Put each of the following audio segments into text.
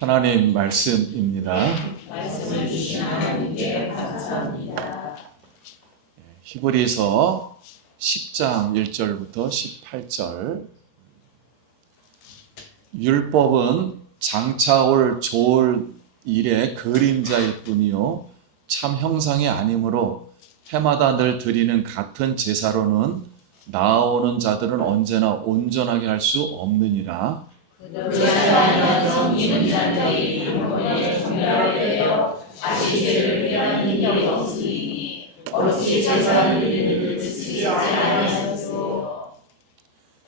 하나님 말씀입니다. 말씀을 주신 하나님께 감사합니다. 히브리서 10장 1절부터 18절. 율법은 장차 올 좋을 일의 그림자일 뿐이요 참 형상이 아니므로 해마다 늘 드리는 같은 제사로는 나아오는 자들은 언제나 온전하게 할 수 없느니라. 그 하나님은 섬기는 자들이 한 번에 정결을 되어 다시 죄를 위한 능력이 없으니 어찌 제사를 드리는 뜻이 아니하였소.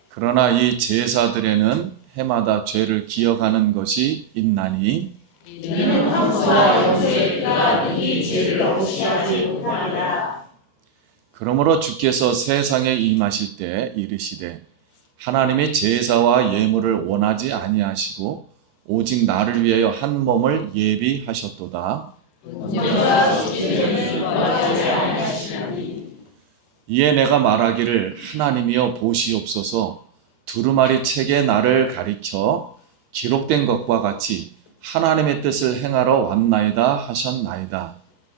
그러나 이 제사들에는 해마다 죄를 기억하는 것이 있나니 이는 황소와 염소의 피가 능히 죄를 없이 하지 못하리라. 그러므로 주께서 세상에 임하실 때 이르시되 하나님의 제사와 예물을 원하지 아니하시고 오직 나를 위하여 한 몸을 예비하셨도다. 이에 내가 말하기를 하나님이여 보시옵소서. 두루마리 책에 나를 가리켜 기록된 것과 같이 하나님의 뜻을 행하러 왔나이다 하셨나이다.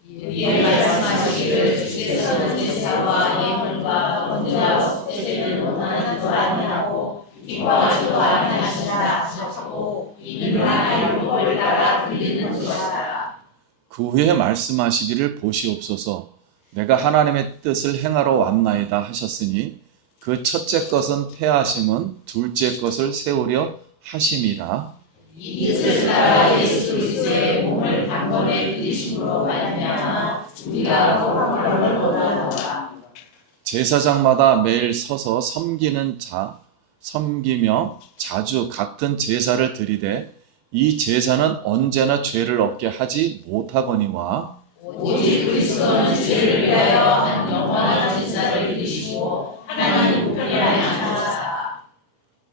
이에 말씀하시기를 주께서는 제사와 예물과 번제와 속죄제를 원하는 줄 아니하고 기뻐하지도 아니하신다 하셨고 이는 하나님의 율법을 따라 드리는 것이다. 그 후에 말씀하시기를 보시옵소서. 내가 하나님의 뜻을 행하러 왔나이다 하셨으니 그 첫째 것은 패하심은 둘째 것을 세우려 하심이라. 이 뜻을 따라 예수 그리스도의 몸을 단번에 드리심으로 말미암아 우리가 거룩함을 원하노라. 제사장마다 매일 서서 섬기며 자주 같은 제사를 드리되 이 제사는 언제나 죄를 없게 하지 못하거니와 오직 그리스도는 죄를 위하여 한 영원한 제사를 드리시고 하나님 우편에 하시사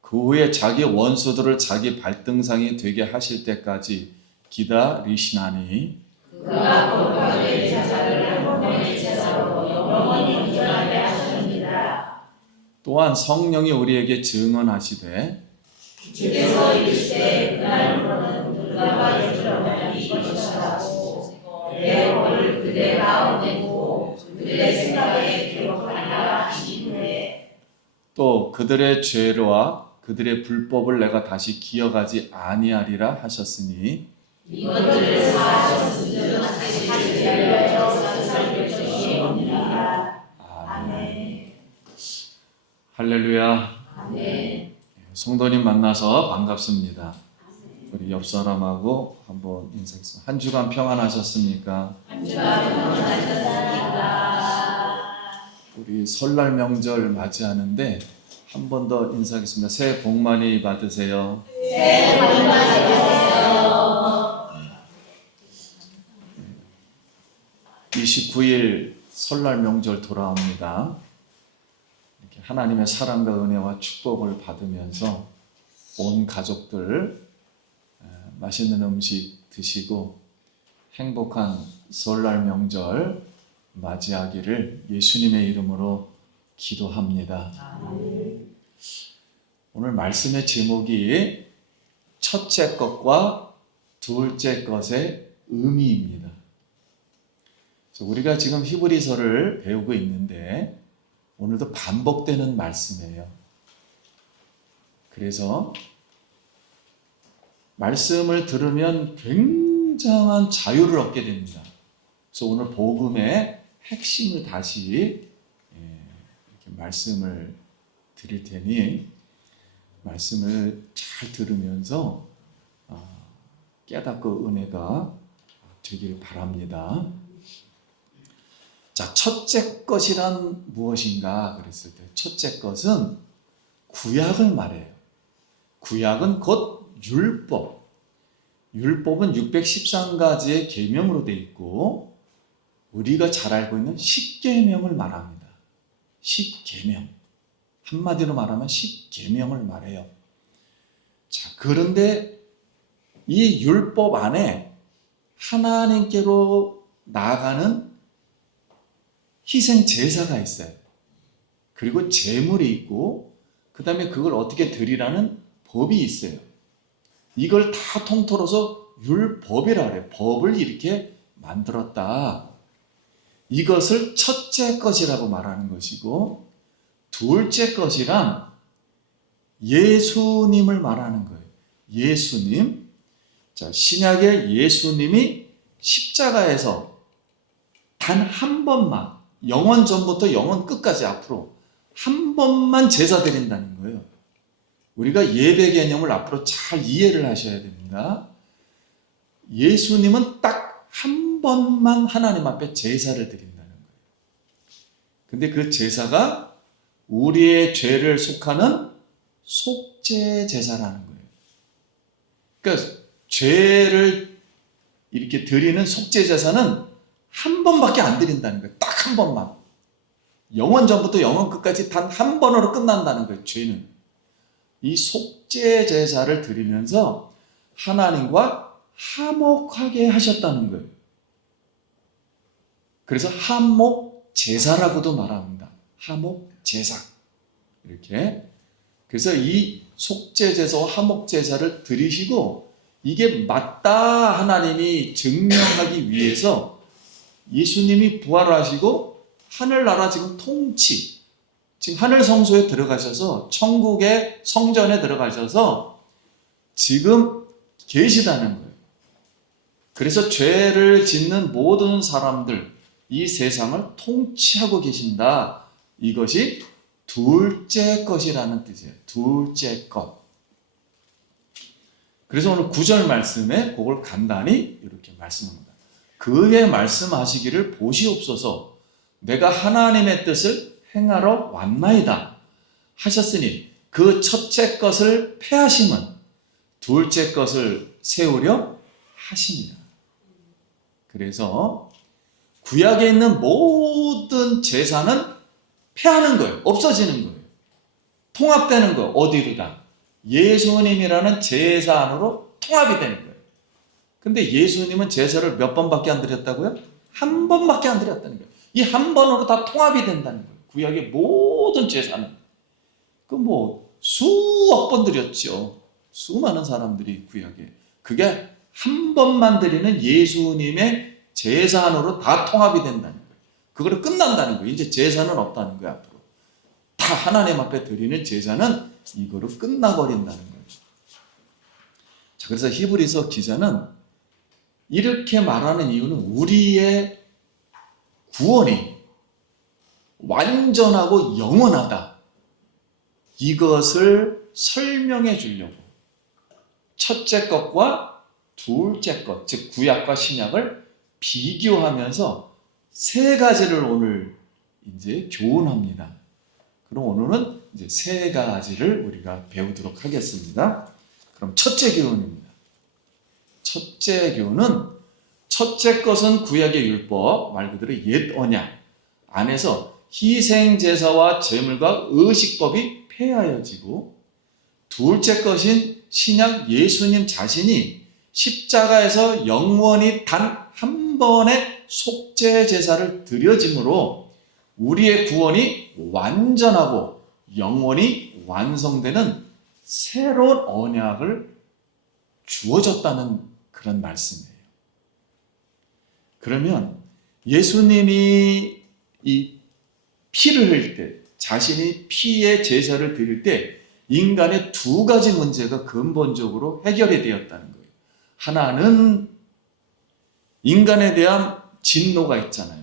그 후에 자기 원수들을 자기 발등상이 되게 하실 때까지 기다리시나니 그가 거룩하게 제사를 한 번의 제사로 영원히 온전하게 하십니다. 또한 성령이 우리에게 증언하시되 주께서 이르시되 그날로는 누가와 예루살렘이 이것이라고 내 영을 그들 가운데 두고 그들의 생각에 기록하리라 하시는데 또 그들의 죄와 그들의 불법을 내가 다시 기억하지 아니하리라 하셨으니 이것들을 사하셨으면 다시 죄하여 살릴 것이 없느니라. 아멘. 할렐루야. 아멘. 성도님 만나서 반갑습니다. 우리 옆 사람하고 한번 인사하겠습니다. 한 주간 평안하셨습니까? 한 주간 평안하셨습니까? 우리 설날 명절 맞이하는데 한 번 더 인사하겠습니다. 새해 복 많이 받으세요. 새해 복 많이 받으세요. 29일 설날 명절 돌아옵니다. 이렇게 하나님의 사랑과 은혜와 축복을 받으면서 온 가족들 맛있는 음식 드시고 행복한 설날 명절 맞이하기를 예수님의 이름으로 기도합니다. 오늘 말씀의 제목이 첫째 것과 둘째 것의 의미입니다. 우리가 지금 히브리서를 배우고 있는데 오늘도 반복되는 말씀이에요. 그래서 말씀을 들으면 굉장한 자유를 얻게 됩니다. 그래서 오늘 복음의 핵심을 다시 이렇게 말씀을 드릴 테니 말씀을 잘 들으면서 깨닫고 은혜가 되길 바랍니다. 자, 첫째 것이란 무엇인가 그랬을 때 첫째 것은 구약을 말해요. 구약은 곧 율법. 율법은 613가지의 계명으로 되어 있고 우리가 잘 알고 있는 십계명을 말합니다. 십계명. 한마디로 말하면 십계명을 말해요. 자, 그런데 이 율법 안에 하나님께로 나아가는 희생 제사가 있어요. 그리고 제물이 있고 그 다음에 그걸 어떻게 드리라는 법이 있어요. 이걸 다 통틀어서 율법이라 그래요. 법을 이렇게 만들었다. 이것을 첫째 것이라고 말하는 것이고, 둘째 것이란 예수님을 말하는 거예요. 예수님. 자, 신약의 예수님이 십자가에서 단 한 번만, 영원 전부터 영원 끝까지 앞으로 한 번만 제사 드린다는 거예요. 우리가 예배 개념을 앞으로 잘 이해를 하셔야 됩니다. 예수님은 딱 한 번만 하나님 앞에 제사를 드린다는 거예요. 근데 그 제사가 우리의 죄를 속하는 속죄 제사라는 거예요. 그러니까 죄를 이렇게 드리는 속죄 제사는 한 번밖에 안 드린다는 거예요. 딱 한 번만. 영원 전부터 영원 끝까지 단 한 번으로 끝난다는 거예요. 죄는. 이 속죄 제사를 드리면서 하나님과 화목하게 하셨다는 거예요. 그래서 화목 제사라고도 말합니다. 화목 제사. 이렇게. 그래서 이 속죄 제사와 화목 제사를 드리시고 이게 맞다 하나님이 증명하기 위해서 예수님이 부활하시고 하늘나라 지금 통치, 지금 하늘 성소에 들어가셔서 천국의 성전에 들어가셔서 지금 계시다는 거예요. 그래서 죄를 짓는 모든 사람들, 이 세상을 통치하고 계신다. 이것이 둘째 것이라는 뜻이에요. 둘째 것. 그래서 오늘 9절 말씀에 그걸 간단히 이렇게 말씀합니다. 그의 말씀하시기를 보시옵소서. 내가 하나님의 뜻을 행하러 왔나이다 하셨으니 그 첫째 것을 폐하심은 둘째 것을 세우려 하십니다. 그래서 구약에 있는 모든 제사는 폐하는 거예요. 없어지는 거예요. 통합되는 거예요. 어디로다? 예수님이라는 제사 안으로 통합이 되는 거예요. 근데 예수님은 제사를 몇 번밖에 안 드렸다고요? 한 번밖에 안 드렸다는 거예요. 이 한 번으로 다 통합이 된다는 거예요. 구약의 모든 제사는. 수억 번 드렸죠. 수많은 사람들이 구약에. 그게 한 번만 드리는 예수님의 제사 안으로 다 통합이 된다는 거예요. 그거로 끝난다는 거예요. 이제 제사는 없다는 거예요. 앞으로. 다 하나님 앞에 드리는 제사는 이거로 끝나버린다는 거예요. 자, 그래서 히브리서 기자는 이렇게 말하는 이유는 우리의 구원이 완전하고 영원하다. 이것을 설명해 주려고 첫째 것과 둘째 것, 즉 구약과 신약을 비교하면서 세 가지를 오늘 이제 교훈합니다. 그럼 오늘은 이제 세 가지를 우리가 배우도록 하겠습니다. 그럼 첫째 교훈입니다. 첫째 교훈은 첫째 것은 구약의 율법, 말 그대로 옛 언약 안에서 희생 제사와 제물과 의식법이 폐하여지고 둘째 것인 신약 예수님 자신이 십자가에서 영원히 단 한 번의 속죄 제사를 드려짐으로 우리의 구원이 완전하고 영원히 완성되는 새로운 언약을 주어졌다는 그런 말씀이에요. 그러면 예수님이 이 피를 흘릴 때, 자신이 피의 제사를 드릴 때 인간의 두 가지 문제가 근본적으로 해결이 되었다는 거예요. 하나는 인간에 대한 진노가 있잖아요.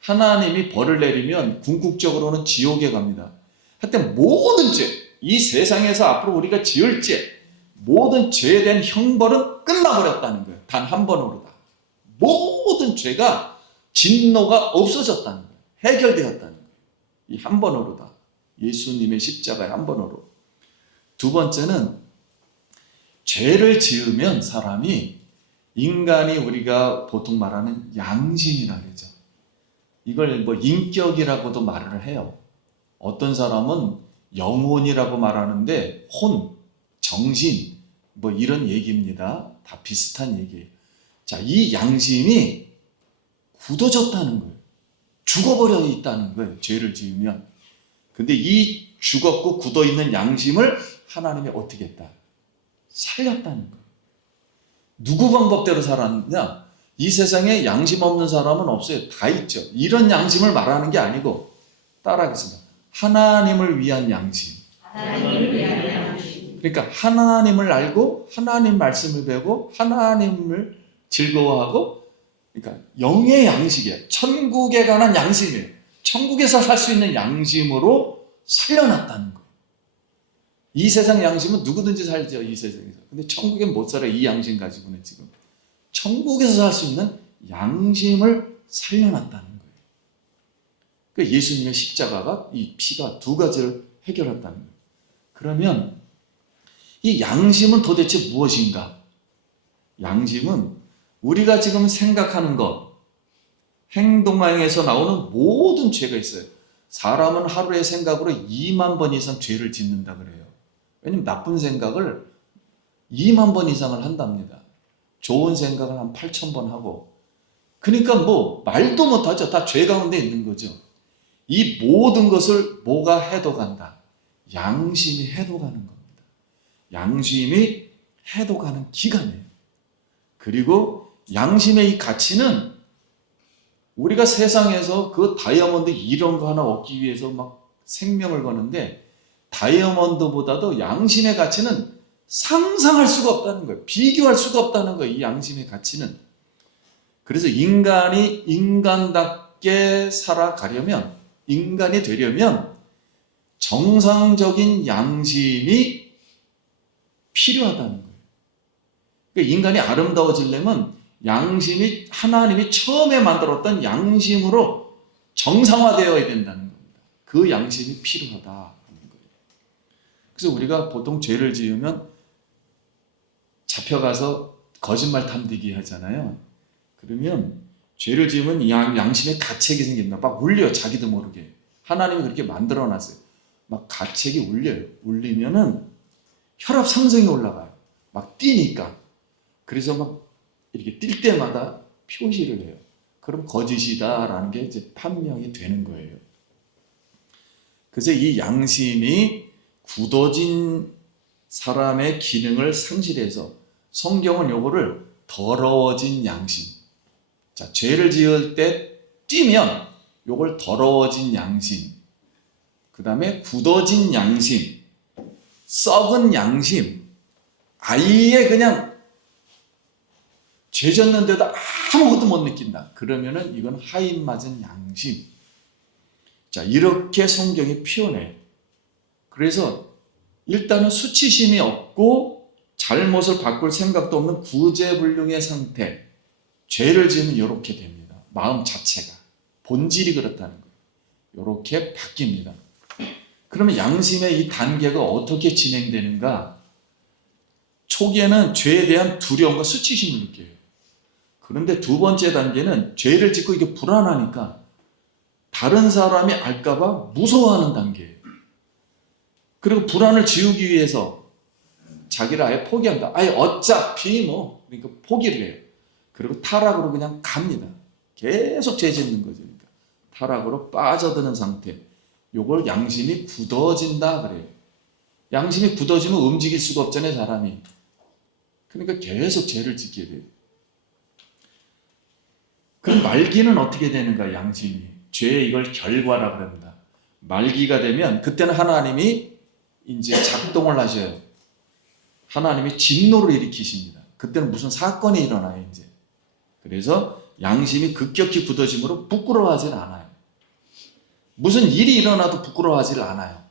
하나님이 벌을 내리면 궁극적으로는 지옥에 갑니다. 하여튼 모든 죄, 이 세상에서 앞으로 우리가 지을 죄, 모든 죄에 대한 형벌은 끝나버렸다는 거예요. 단 한 번으로 다. 모든 죄가 진노가 없어졌다는 거예요. 해결되었다는 거예요. 이 한 번으로 다. 예수님의 십자가의 한 번으로. 두 번째는 죄를 지으면 사람이 인간이 우리가 보통 말하는 양심이라 그러죠. 이걸 인격이라고도 말을 해요. 어떤 사람은 영혼이라고 말하는데 혼, 정신 이런 얘기입니다. 다 비슷한 얘기예요. 자, 이 양심이 굳어졌다는 거예요. 죽어버려 있다는 거예요. 죄를 지으면. 근데 이 죽었고 굳어있는 양심을 하나님이 어떻게 했다? 살렸다는 거예요. 누구 방법대로 살았느냐? 이 세상에 양심 없는 사람은 없어요. 다 있죠. 이런 양심을 말하는 게 아니고 따라하겠습니다. 하나님을 위한 양심. 하나님을 위한 양심. 그러니까 하나님을 알고 하나님 말씀을 배우고 하나님을 즐거워하고, 그러니까 영의 양식이에요. 천국에 관한 양심이에요. 천국에서 살 수 있는 양심으로 살려놨다는 거예요. 이 세상 양심은 누구든지 살죠, 이 세상에서. 근데 천국엔 못 살아요, 이 양심 가지고는. 지금 천국에서 살 수 있는 양심을 살려놨다는 거예요. 그러니까 예수님의 십자가가, 이 피가 두 가지를 해결했다는 거예요. 그러면 이 양심은 도대체 무엇인가? 양심은 우리가 지금 생각하는 것, 행동에서 나오는 모든 죄가 있어요. 사람은 하루의 생각으로 2만 번 이상 죄를 짓는다 그래요. 왜냐면 나쁜 생각을 2만 번 이상을 한답니다. 좋은 생각을 한 8,000번 하고. 그러니까 뭐 말도 못하죠. 다 죄 가운데 있는 거죠. 이 모든 것을 뭐가 해독한다? 양심이 해독하는 겁니다. 양심이 해독하는 기관이에요. 그리고 양심의 이 가치는 우리가 세상에서 그 다이아몬드 이런 거 하나 얻기 위해서 막 생명을 거는데, 다이아몬드보다도 양심의 가치는 상상할 수가 없다는 거예요. 비교할 수가 없다는 거예요. 이 양심의 가치는. 그래서 인간이 인간답게 살아가려면, 인간이 되려면 정상적인 양심이 필요하다는 거예요. 그러니까 인간이 아름다워지려면 양심이 하나님이 처음에 만들었던 양심으로 정상화되어야 된다는 겁니다. 그 양심이 필요하다는 거예요. 그래서 우리가 보통 죄를 지으면 잡혀가서 거짓말 탐지기 하잖아요. 그러면 죄를 지으면 양심에 가책이 생깁니다. 막 울려요. 자기도 모르게. 하나님이 그렇게 만들어놨어요. 막 가책이 울려요. 울리면은 혈압 상승이 올라가요. 막 뛰니까. 그래서 막 이렇게 뛸 때마다 표시를 해요. 그럼 거짓이다라는 게 이제 판명이 되는 거예요. 그래서 이 양심이 굳어진 사람의 기능을 상실해서 성경은 요거를 더러워진 양심. 자, 죄를 지을 때 뛰면 요걸 더러워진 양심. 그 다음에 굳어진 양심. 썩은 양심. 아예 그냥 죄 졌는데도 아무것도 못 느낀다. 그러면은 이건 하인 맞은 양심. 자, 이렇게 성경이 표현해요. 그래서 일단은 수치심이 없고 잘못을 바꿀 생각도 없는 구제불능의 상태. 죄를 지으면 이렇게 됩니다. 마음 자체가. 본질이 그렇다는 거예요. 이렇게 바뀝니다. 그러면 양심의 이 단계가 어떻게 진행되는가? 초기에는 죄에 대한 두려움과 수치심을 느껴요. 그런데 두 번째 단계는 죄를 짓고 이게 불안하니까 다른 사람이 알까봐 무서워하는 단계예요. 그리고 불안을 지우기 위해서 자기를 아예 포기한다. 아예 어차피 뭐, 그러니까 포기를 해요. 그리고 타락으로 그냥 갑니다. 계속 죄 짓는 거죠. 그러니까 타락으로 빠져드는 상태. 요걸 양심이 굳어진다 그래요. 양심이 굳어지면 움직일 수가 없잖아요, 사람이. 그러니까 계속 죄를 짓게 돼요. 그럼 말기는 어떻게 되는가, 양심이? 죄의 이걸 결과라 그럽니다. 말기가 되면 그때는 하나님이 이제 작동을 하셔요. 하나님이 진노를 일으키십니다. 그때는 무슨 사건이 일어나요, 이제. 그래서 양심이 급격히 굳어짐으로 부끄러워하질 않아요. 무슨 일이 일어나도 부끄러워하질 않아요.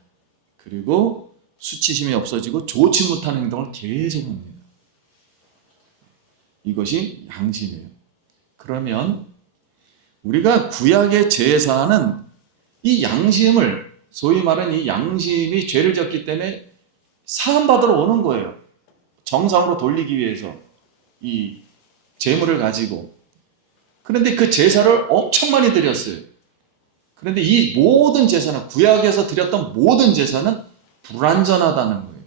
그리고 수치심이 없어지고 좋지 못한 행동을 계속합니다. 이것이 양심이에요. 그러면 우리가 구약의 제사는 이 양심을, 소위 말하는 이 양심이 죄를 졌기 때문에 사함받으러 오는 거예요. 정상으로 돌리기 위해서 이 제물을 가지고. 그런데 그 제사를 엄청 많이 드렸어요. 그런데 이 모든 제사는, 구약에서 드렸던 모든 제사는 불완전하다는 거예요.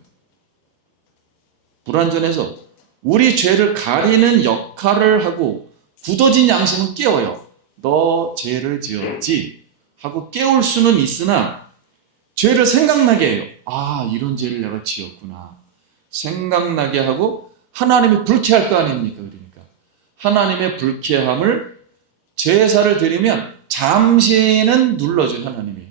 불완전해서 우리 죄를 가리는 역할을 하고 굳어진 양심은 깨어요. 너 죄를 지었지 하고 깨울 수는 있으나 죄를 생각나게 해요. 아, 이런 죄를 내가 지었구나 생각나게 하고 하나님이 불쾌할 거 아닙니까? 그러니까 하나님의 불쾌함을 제사를 드리면 잠시는 눌러준 하나님이,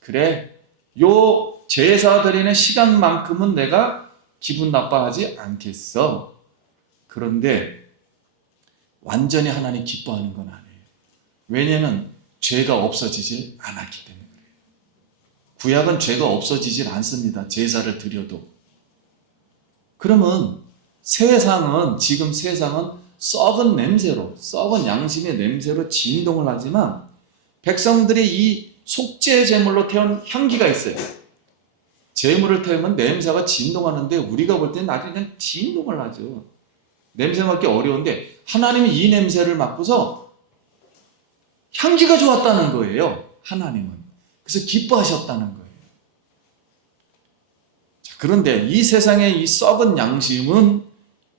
그래, 요 제사 드리는 시간만큼은 내가 기분 나빠하지 않겠어. 그런데 완전히 하나님 기뻐하는 건 아니에요. 왜냐하면 죄가 없어지질 않았기 때문에 그래요. 구약은 죄가 없어지질 않습니다. 제사를 드려도. 그러면 지금 세상은 썩은 냄새로, 썩은 양심의 냄새로 진동을 하지만 백성들이 이 속죄 제물로 태운 향기가 있어요. 제물을 태우면 냄새가 진동하는데 우리가 볼 때는 아주 그냥 진동을 하죠. 냄새 맡기 어려운데 하나님이 이 냄새를 맡고서 향기가 좋았다는 거예요. 하나님은. 그래서 기뻐하셨다는 거예요. 자, 그런데 이 세상의 이 썩은 양심은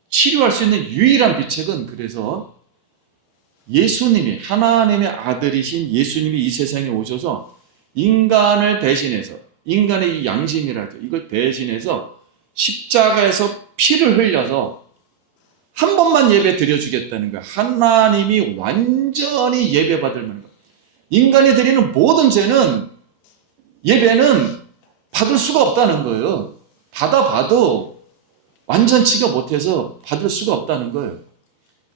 치료할 수 있는 유일한 비책은, 그래서 예수님이, 하나님의 아들이신 예수님이 이 세상에 오셔서 인간을 대신해서, 인간의 이 양심이라죠, 이걸 대신해서 십자가에서 피를 흘려서 한 번만 예배 드려주겠다는 거예요. 하나님이 완전히 예배받을 만한 거예요. 인간이 드리는 모든 죄는, 예배는 받을 수가 없다는 거예요. 받아봐도 완전치가 못해서 받을 수가 없다는 거예요.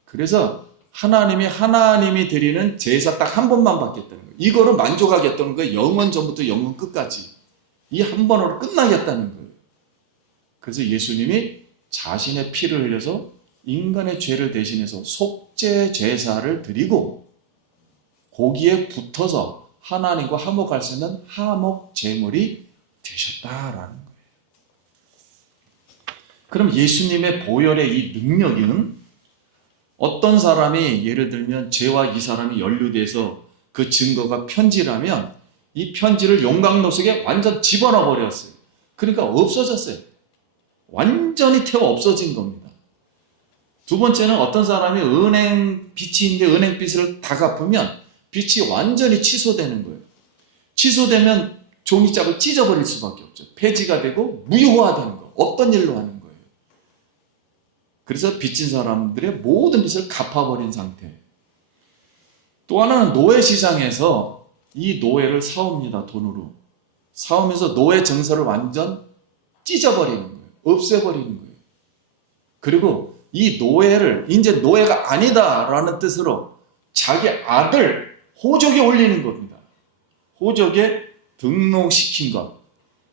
그래서 하나님이 드리는 제사 딱 한 번만 받겠다는 거예요. 이거로 만족하겠다는 거예요. 영원 전부터 영원 끝까지. 이 한 번으로 끝나겠다는 거예요. 그래서 예수님이 자신의 피를 흘려서 인간의 죄를 대신해서 속죄 제사를 드리고 거기에 붙어서 하나님과 화목할 수 있는 화목 제물이 되셨다라는 거예요. 그럼 예수님의 보혈의 이 능력은, 어떤 사람이 예를 들면 죄와 이 사람이 연루돼서 그 증거가 편지라면 이 편지를 용광로 속에 완전 집어넣어 버렸어요. 그러니까 없어졌어요. 완전히 태워 없어진 겁니다. 두 번째는 어떤 사람이 빚이 있는데 은행빚을 다 갚으면 빚이 완전히 취소되는 거예요. 취소되면 종이짝을 찢어버릴 수밖에 없죠. 폐지가 되고 무효화되는 거, 없던 일로 하는 거예요. 그래서 빚진 사람들의 모든 빚을 갚아버린 상태. 또 하나는 노예 시장에서 이 노예를 사옵니다. 돈으로. 사오면서 노예 정서를 완전 찢어버리는 거예요. 없애버리는 거예요. 그리고 이 노예를 이제 노예가 아니다라는 뜻으로 자기 아들 호적에 올리는 겁니다. 호적에 등록시킨 것.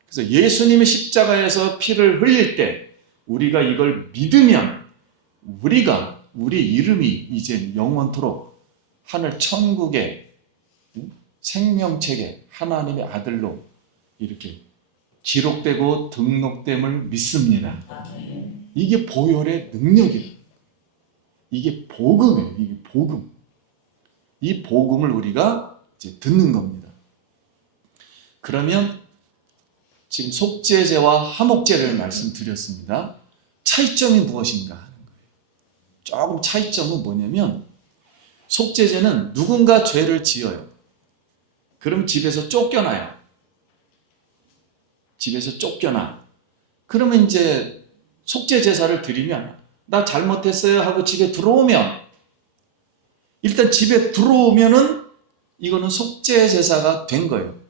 그래서 예수님이 십자가에서 피를 흘릴 때 우리가 이걸 믿으면 우리 이름이 이제 영원토록 하늘 천국의 생명책에 하나님의 아들로 이렇게 기록되고 등록됨을 믿습니다. 이게 보혈의 능력이에요. 이게 복음이에요. 이게 복음. 이 복음을 우리가 이제 듣는 겁니다. 그러면 지금 속죄제와 화목제를 말씀드렸습니다. 차이점이 무엇인가 하는 거예요. 조금 차이점은 뭐냐면, 속죄제는 누군가 죄를 지어요. 그럼 집에서 쫓겨나요. 집에서 쫓겨나. 그러면 이제 속죄 제사를 드리면, 나 잘못했어요 하고 집에 들어오면, 일단 집에 들어오면은 이거는 속죄 제사가 된 거예요.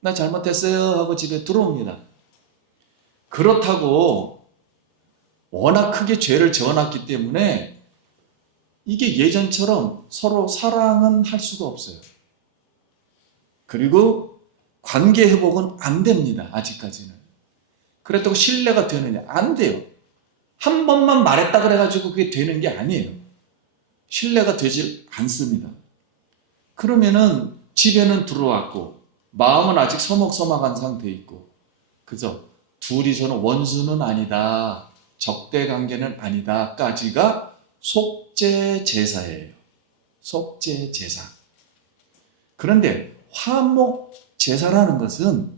나 잘못했어요 하고 집에 들어옵니다. 그렇다고 워낙 크게 죄를 지어놨기 때문에 이게 예전처럼 서로 사랑은 할 수가 없어요. 그리고 관계 회복은 안 됩니다. 아직까지는. 그렇다고 신뢰가 되느냐? 안 돼요. 한 번만 말했다 그래가지고 그게 되는 게 아니에요. 신뢰가 되질 않습니다. 그러면은 집에는 들어왔고 마음은 아직 서먹서먹한 상태에 있고, 그죠? 둘이서는 원수는 아니다, 적대관계는 아니다까지가 속죄 제사예요. 속죄 제사. 그런데 화목 제사라는 것은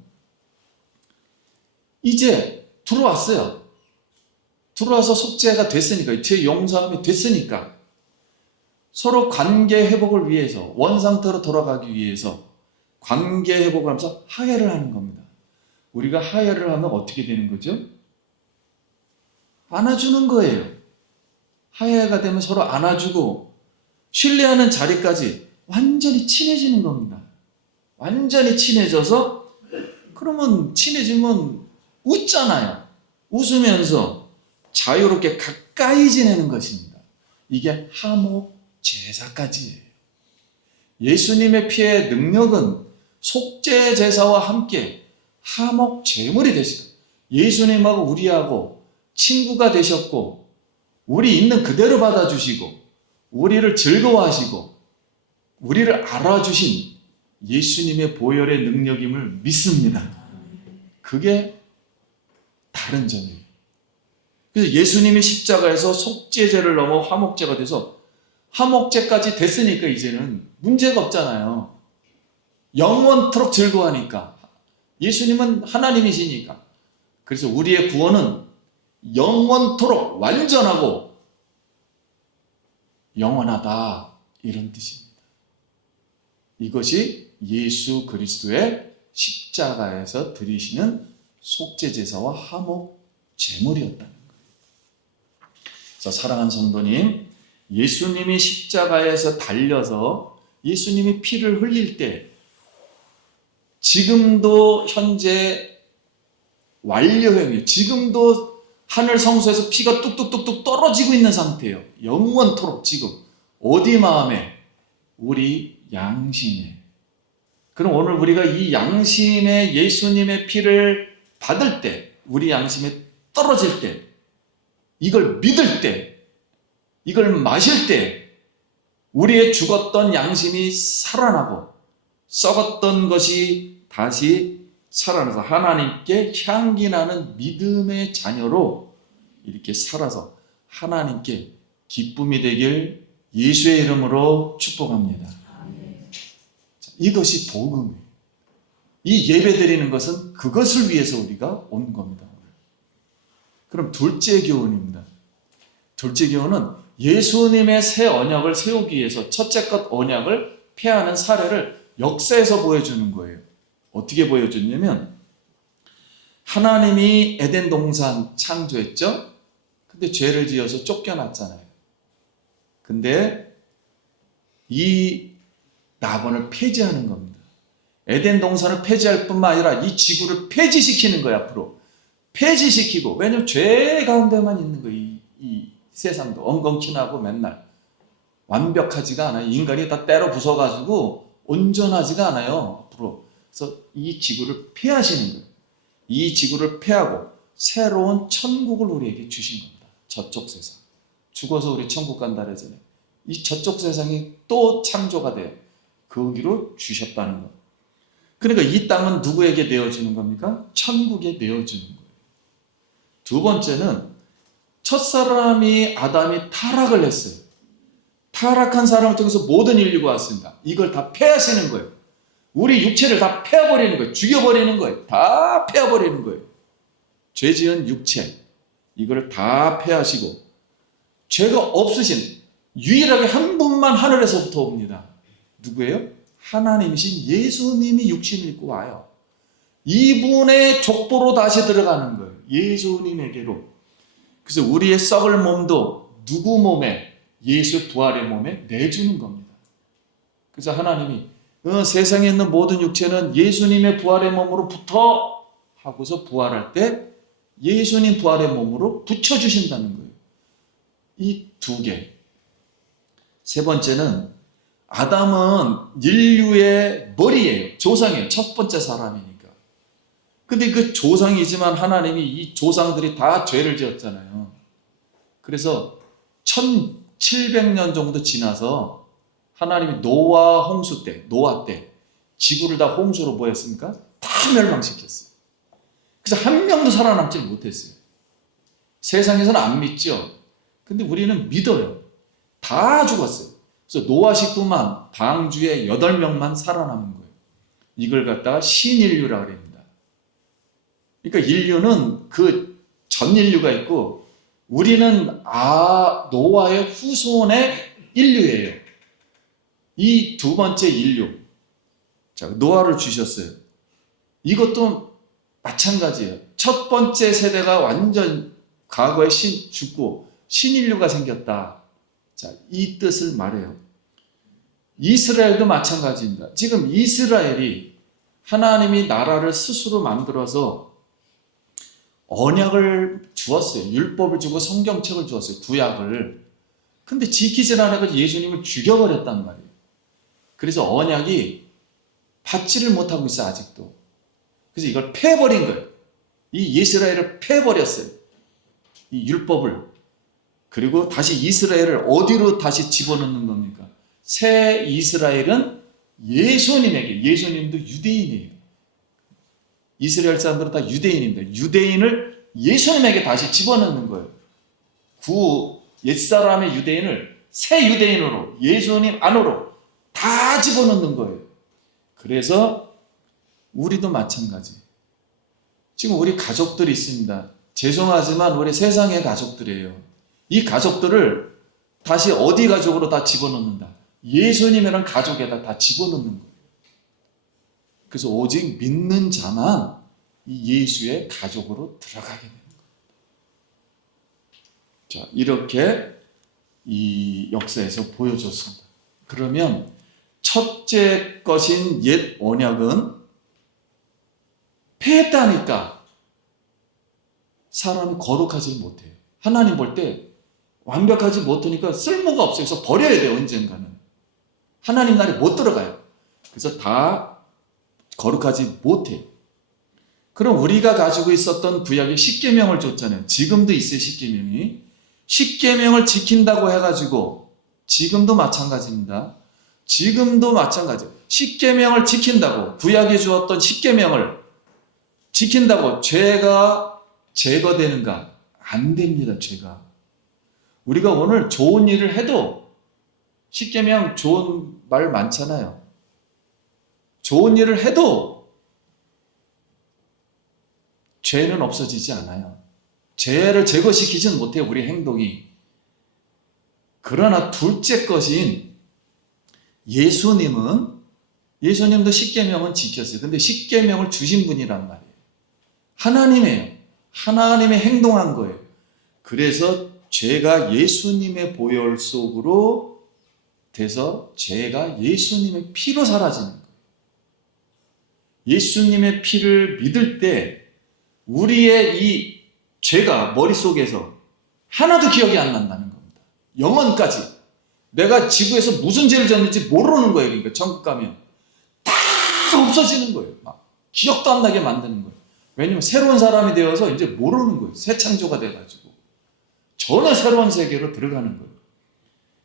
이제 들어왔어요. 들어와서 속죄가 됐으니까, 죄 용서함이 됐으니까 서로 관계 회복을 위해서, 원상태로 돌아가기 위해서 관계 회복을 하면서 화해를 하는 겁니다. 우리가 화해를 하면 어떻게 되는 거죠? 안아주는 거예요. 화해가 되면 서로 안아주고 신뢰하는 자리까지 완전히 친해지는 겁니다. 완전히 친해져서, 그러면 친해지면 웃잖아요. 웃으면서 자유롭게 가까이 지내는 것입니다. 이게 화목 제사까지예요. 예수님의 피의 능력은 속죄 제사와 함께 화목 제물이 되시다. 예수님하고 우리하고 친구가 되셨고, 우리 있는 그대로 받아주시고, 우리를 즐거워하시고, 우리를 알아주신 예수님의 보혈의 능력임을 믿습니다. 그게 다른 점이에요. 그래서 예수님이 십자가에서 속죄제를 넘어 화목제가 돼서 화목제까지 됐으니까 이제는 문제가 없잖아요. 영원토록 즐거워하니까. 예수님은 하나님이시니까. 그래서 우리의 구원은 영원토록 완전하고 영원하다, 이런 뜻입니다. 이것이 예수 그리스도의 십자가에서 드리시는 속죄제사와 화목 제물이었다는 거예요. 자, 사랑하는 성도님, 예수님이 십자가에서 달려서 예수님이 피를 흘릴 때 지금도 현재 완료형이에요. 지금도 하늘 성소에서 피가 뚝뚝뚝뚝 떨어지고 있는 상태예요. 영원토록 지금. 어디 마음에? 우리 양심에. 그럼 오늘 우리가 이 양심에 예수님의 피를 받을 때, 우리 양심에 떨어질 때, 이걸 믿을 때, 이걸 마실 때, 우리의 죽었던 양심이 살아나고 썩었던 것이 다시 살아나서 하나님께 향기나는 믿음의 자녀로 이렇게 살아서 하나님께 기쁨이 되길 예수의 이름으로 축복합니다. 자, 이것이 복음이에요. 이 예배 드리는 것은 그것을 위해서 우리가 온 겁니다. 그럼 둘째 교훈입니다. 둘째 교훈은 예수님의 새 언약을 세우기 위해서 첫째 것 언약을 폐하는 사례를 역사에서 보여주는 거예요. 어떻게 보여줬냐면, 하나님이 에덴 동산 창조했죠? 근데 죄를 지어서 쫓겨났잖아요. 근데 이 낙원을 폐지하는 겁니다. 에덴 동산을 폐지할 뿐만 아니라 이 지구를 폐지시키는 거예요. 앞으로 폐지시키고, 왜냐면 죄 가운데만 있는 거예요. 이 세상도 엉겅퀴나고 맨날 완벽하지가 않아요. 인간이 다 때려 부숴가지고 온전하지가 않아요. 앞으로. 그래서 이 지구를 폐하시는 거예요. 이 지구를 폐하고 새로운 천국을 우리에게 주신 겁니다. 저쪽 세상. 죽어서 우리 천국 간다 그러잖아요. 이 저쪽 세상이 또 창조가 돼요. 거기로 주셨다는 것. 그러니까 이 땅은 누구에게 내어주는 겁니까? 천국에 내어주는 거예요. 두 번째는 첫사람이 아담이 타락을 했어요. 타락한 사람을 통해서 모든 인류가 왔습니다. 이걸 다 폐하시는 거예요. 우리 육체를 다 폐해버리는 거예요. 죽여버리는 거예요. 다 폐해버리는 거예요. 죄 지은 육체, 이걸 다 폐하시고, 죄가 없으신 유일하게 한 분만 하늘에서부터 옵니다. 누구예요? 하나님이신 예수님이 육신을 입고 와요. 이분의 족보로 다시 들어가는 거예요. 예수님에게로. 그래서 우리의 썩을 몸도 누구 몸에? 예수의 부활의 몸에 내주는 겁니다. 그래서 하나님이 세상에 있는 모든 육체는 예수님의 부활의 몸으로부터 하고서 부활할 때 예수님 부활의 몸으로 붙여주신다는 거예요. 이 두 개. 세 번째는 아담은 인류의 머리예요. 조상이에요. 첫 번째 사람이니까. 근데 그 조상이지만 하나님이 이 조상들이 다 죄를 지었잖아요. 그래서 1700년 정도 지나서 하나님이 노아 때 지구를 다 홍수로 뭐 했습니까? 다 멸망시켰어요. 그래서 한 명도 살아남지 못했어요. 세상에서는 안 믿죠. 근데 우리는 믿어요. 다 죽었어요. 그래서 노아 식구만, 방주에 8명만 살아남은 거예요. 이걸 갖다가 신인류라고 합니다. 그러니까 인류는 그 전 인류가 있고, 우리는 노아의 후손의 인류예요. 이 두 번째 인류, 자, 노아를 주셨어요. 이것도 마찬가지예요. 첫 번째 세대가 완전 과거에 죽고 신인류가 생겼다. 자, 이 뜻을 말해요. 이스라엘도 마찬가지입니다. 지금 이스라엘이 하나님이 나라를 스스로 만들어서 언약을 주었어요. 율법을 주고 성경책을 주었어요. 구약을. 근데 지키지 않아서 예수님을 죽여버렸단 말이에요. 그래서 언약이 받지를 못하고 있어요. 아직도. 그래서 이걸 패버린 거예요. 이 이스라엘을 패버렸어요. 이 율법을. 그리고 다시 이스라엘을 어디로 다시 집어넣는 겁니까? 새 이스라엘은 예수님에게, 예수님도 유대인이에요. 이스라엘 사람들은 다 유대인입니다. 유대인을 예수님에게 다시 집어넣는 거예요. 옛사람의 유대인을 새 유대인으로, 예수님 안으로 다 집어넣는 거예요. 그래서 우리도 마찬가지. 지금 우리 가족들이 있습니다. 죄송하지만 우리 세상의 가족들이에요. 이 가족들을 다시 어디 가족으로 다 집어넣는다. 예수님이라는 가족에다 다 집어넣는 거예요. 그래서 오직 믿는 자만 이 예수의 가족으로 들어가게 되는 거예요. 자, 이렇게 이 역사에서 보여줬습니다. 그러면 첫째 것인 옛 언약은 패했다니까 사람이 거룩하지 못해요. 하나님 볼 때 완벽하지 못하니까 쓸모가 없어요. 그래서 버려야 돼요. 언젠가는. 하나님 나라에 못 들어가요. 그래서 다 거룩하지 못해요. 그럼 우리가 가지고 있었던 구약에 십계명을 줬잖아요. 지금도 있어요. 십계명이. 십계명을 지킨다고 해가지고 지금도 마찬가지입니다. 지금도 마찬가지예요. 십계명을 지킨다고, 구약에 주었던 십계명을 지킨다고 죄가 제거되는가? 안 됩니다. 죄가. 우리가 오늘 좋은 일을 해도 십계명 좋은 말 많잖아요. 좋은 일을 해도 죄는 없어지지 않아요. 죄를 제거시키지는 못해요. 우리 행동이. 그러나 둘째 것인 예수님도 십계명은 지켰어요. 근데 십계명을 주신 분이란 말이에요. 하나님이에요. 하나님의 행동한 거예요. 그래서 죄가 예수님의 보혈 속으로 돼서 죄가 예수님의 피로 사라지는 거예요. 예수님의 피를 믿을 때 우리의 이 죄가 머릿속에서 하나도 기억이 안 난다는 겁니다. 영원까지. 내가 지구에서 무슨 죄를 졌는지 모르는 거예요. 그러니까 천국 가면 다 없어지는 거예요. 막 기억도 안 나게 만드는 거예요. 왜냐면 새로운 사람이 되어서 이제 모르는 거예요. 새 창조가 돼가지고 전혀 새로운 세계로 들어가는 거예요.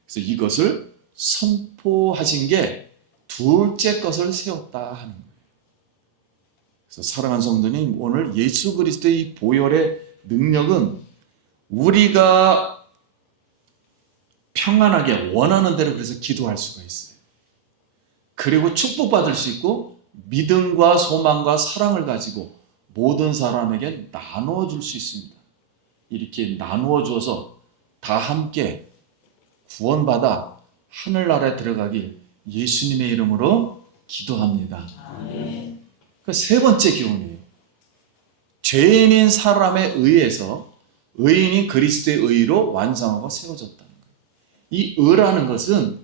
그래서 이것을 선포하신 게 둘째 것을 세웠다 하는 거예요. 그래서 사랑하는 성도님, 오늘 예수 그리스도의 이 보혈의 능력은 우리가 평안하게 원하는 대로 그래서 기도할 수가 있어요. 그리고 축복받을 수 있고 믿음과 소망과 사랑을 가지고 모든 사람에게 나누어 줄 수 있습니다. 이렇게 나누어 줘서 다 함께 구원받아 하늘나라에 들어가길 예수님의 이름으로 기도합니다. 아멘. 그 세 번째 교훈이에요. 죄인인 사람에 의해서 의인인 그리스도의 의로 완성하고 세워졌다는 거예요. 이 의라는 것은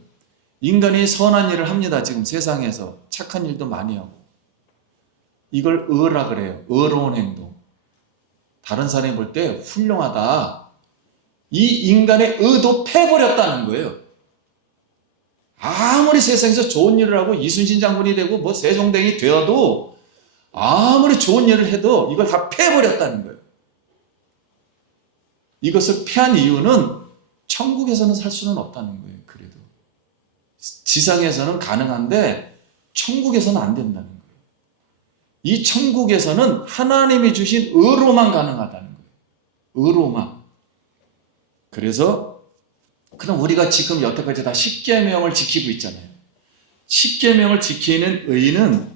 인간이 선한 일을 합니다. 지금 세상에서 착한 일도 많이 하고 이걸 의라 그래요. 의로운 행동. 다른 사람이 볼 때 훌륭하다. 이 인간의 의도 패버렸다는 거예요. 아무리 세상에서 좋은 일을 하고 이순신 장군이 되고 뭐 세종대왕이 되어도 아무리 좋은 일을 해도 이걸 다 패버렸다는 거예요. 이것을 패한 이유는 천국에서는 살 수는 없다는 거예요. 그래도 지상에서는 가능한데 천국에서는 안 된다는 거예요. 이 천국에서는 하나님이 주신 의로만 가능하다는 거예요. 의로만. 그래서 그럼 우리가 지금 여태까지 다 십계명을 지키고 있잖아요. 십계명을 지키는 의인은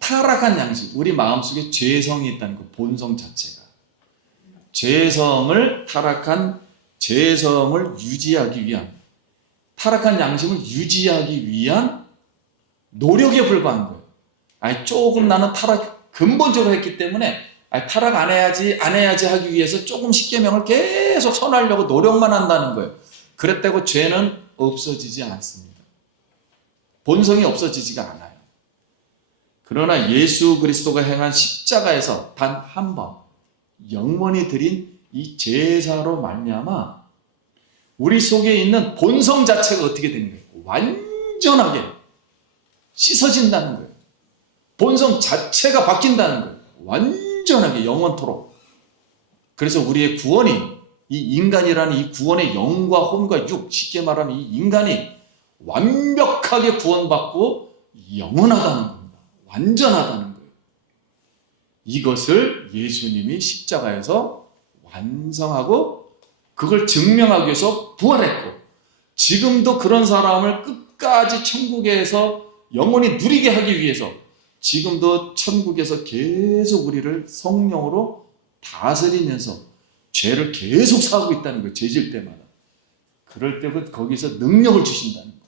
타락한 양식, 우리 마음속에 죄성이 있다는 거, 본성 자체가. 죄성을 타락한 죄성을 유지하기 위한 타락한 양심을 유지하기 위한 노력에 불과한 거예요. 아니, 조금 나는 타락 근본적으로 했기 때문에 타락 안 해야지 하기 위해서 조금 십계명을 계속 선하려고 노력만 한다는 거예요. 그랬다고 죄는 없어지지 않습니다. 본성이 없어지지가 않아요. 그러나 예수 그리스도가 행한 십자가에서 단 한 번 영원히 드린 이 제사로 말미암아 우리 속에 있는 본성 자체가 어떻게 되는 거예요? 완전하게 씻어진다는 거예요. 본성 자체가 바뀐다는 거예요. 완전하게 영원토록. 그래서 우리의 구원이, 이 인간이라는 이 구원의 영과 혼과 육, 쉽게 말하면 이 인간이 완벽하게 구원받고 영원하다는 겁니다. 완전하다는 거예요. 이것을 예수님이 십자가에서 완성하고 그걸 증명하기 위해서 부활했고, 지금도 그런 사람을 끝까지 천국에서 영원히 누리게 하기 위해서 지금도 천국에서 계속 우리를 성령으로 다스리면서 죄를 계속 사하고 있다는 거예요. 죄질 때마다. 그럴 때 거기서 능력을 주신다는 거예요.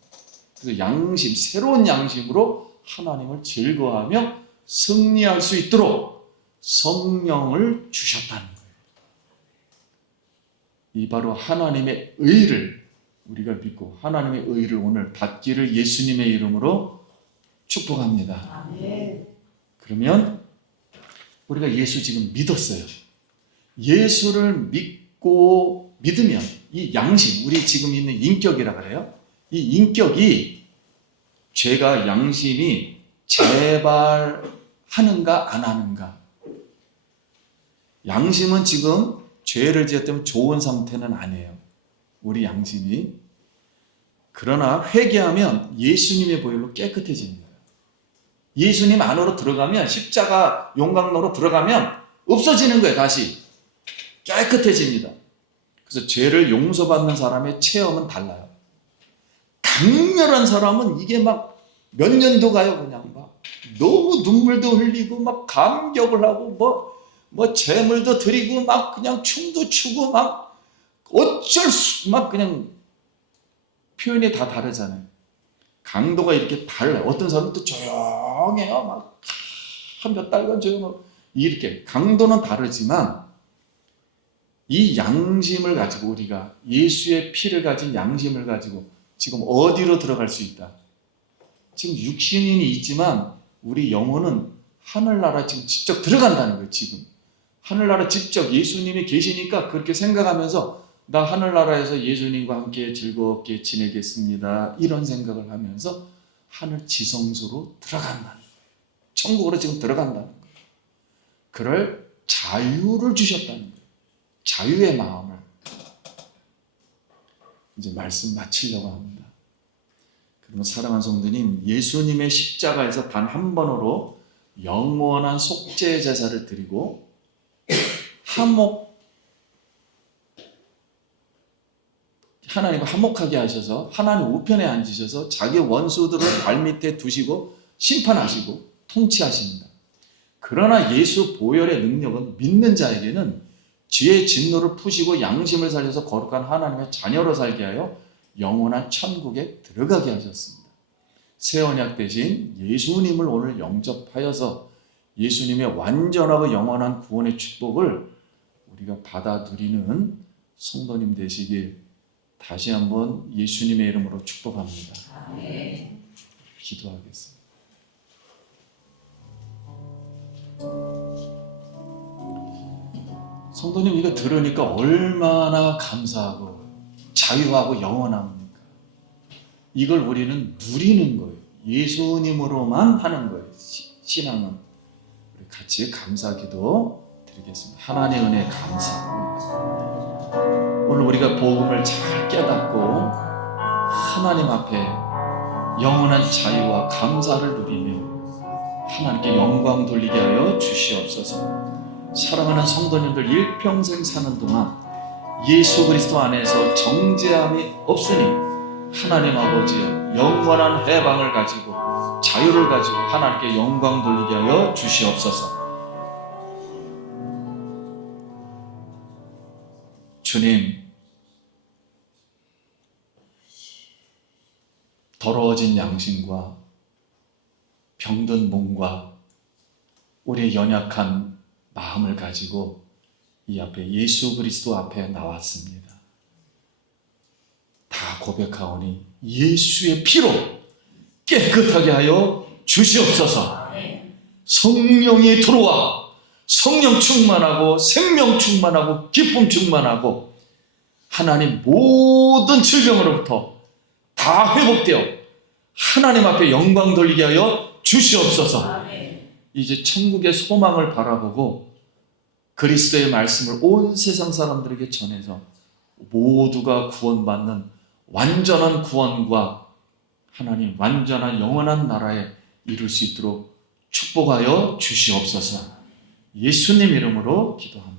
그래서 양심, 새로운 양심으로 하나님을 즐거워하며 승리할 수 있도록 성령을 주셨다는 거예요. 이 바로 하나님의 의를 우리가 믿고 하나님의 의를 오늘 받기를 예수님의 이름으로 축복합니다. 아멘. 그러면 우리가 예수 지금 믿었어요. 예수를 믿고 믿으면 이 양심, 우리 지금 있는 인격이라 그래요. 이 인격이 죄가 양심이 재발하는가 안 하는가. 양심은 지금 죄를 지었다면 좋은 상태는 아니에요. 우리 양심이. 그러나 회개하면 예수님의 보혈로 깨끗해집니다. 예수님 안으로 들어가면, 십자가 용광로로 들어가면 없어지는 거예요. 다시 깨끗해집니다. 그래서 죄를 용서받는 사람의 체험은 달라요. 강렬한 사람은 이게 막 몇 년도 가요. 그냥 막 너무 눈물도 흘리고 막 감격을 하고 뭐 재물도 드리고 막 그냥 춤도 추고 막 어쩔 수 막 그냥 표현이 다 다르잖아요. 강도가 이렇게 달라요. 어떤 사람은 또 조용해요. 막 한 몇 달간 조용하고 이렇게 강도는 다르지만 이 양심을 가지고 우리가 예수의 피를 가진 양심을 가지고 지금 어디로 들어갈 수 있다. 지금 육신이 있지만 우리 영혼은 하늘나라 지금 직접 들어간다는 거예요. 지금 하늘나라 직접 예수님이 계시니까 그렇게 생각하면서 나 하늘나라에서 예수님과 함께 즐겁게 지내겠습니다. 이런 생각을 하면서 하늘 지성소로 들어간다는 거예요. 천국으로 지금 들어간다는 거예요. 그럴 자유를 주셨다는 거예요. 자유의 마음을. 이제 말씀 마치려고 합니다. 그러면 사랑하는 성도님, 예수님의 십자가에서 단 한 번으로 영원한 속죄 제사를 드리고 하나님과 화목하게 하셔서 하나님 우편에 앉으셔서 자기 원수들을 발밑에 두시고 심판하시고 통치하십니다. 그러나 예수 보혈의 능력은 믿는 자에게는 죄의 진노를 푸시고 양심을 살려서 거룩한 하나님의 자녀로 살게 하여 영원한 천국에 들어가게 하셨습니다. 새 언약 대신 예수님을 오늘 영접하여서 예수님의 완전하고 영원한 구원의 축복을 우리가 받아 누리는 성도님 되시길 다시 한번 예수님의 이름으로 축복합니다. 아멘. 기도하겠습니다. 성도님, 이거 들으니까 얼마나 감사하고 자유하고 영원합니까? 이걸 우리는 누리는 거예요. 예수님으로만 하는 거예요. 신앙은. 우리 같이 감사기도 드리겠습니다. 하나님의 은혜 감사합니다. 오늘 우리가 복음을 잘 깨닫고 하나님 앞에 영원한 자유와 감사를 누리며 하나님께 영광 돌리게 하여 주시옵소서. 사랑하는 성도님들, 일평생 사는 동안 예수 그리스도 안에서 정죄함이 없으니 하나님 아버지여 영원한 해방을 가지고 자유를 가지고 하나님께 영광 돌리게 하여 주시옵소서. 주님, 더러워진 양심과 병든 몸과 우리의 연약한 마음을 가지고 이 앞에 예수 그리스도 앞에 나왔습니다. 다 고백하오니 예수의 피로 깨끗하게 하여 주시옵소서. 성령이 들어와 성령 충만하고 생명 충만하고 기쁨 충만하고 하나님 모든 질병으로부터 다 회복되어 하나님 앞에 영광 돌리게 하여 주시옵소서. 이제 천국의 소망을 바라보고 그리스도의 말씀을 온 세상 사람들에게 전해서 모두가 구원받는 완전한 구원과 하나님 완전한 영원한 나라에 이룰 수 있도록 축복하여 주시옵소서. 예수님 이름으로 기도합니다.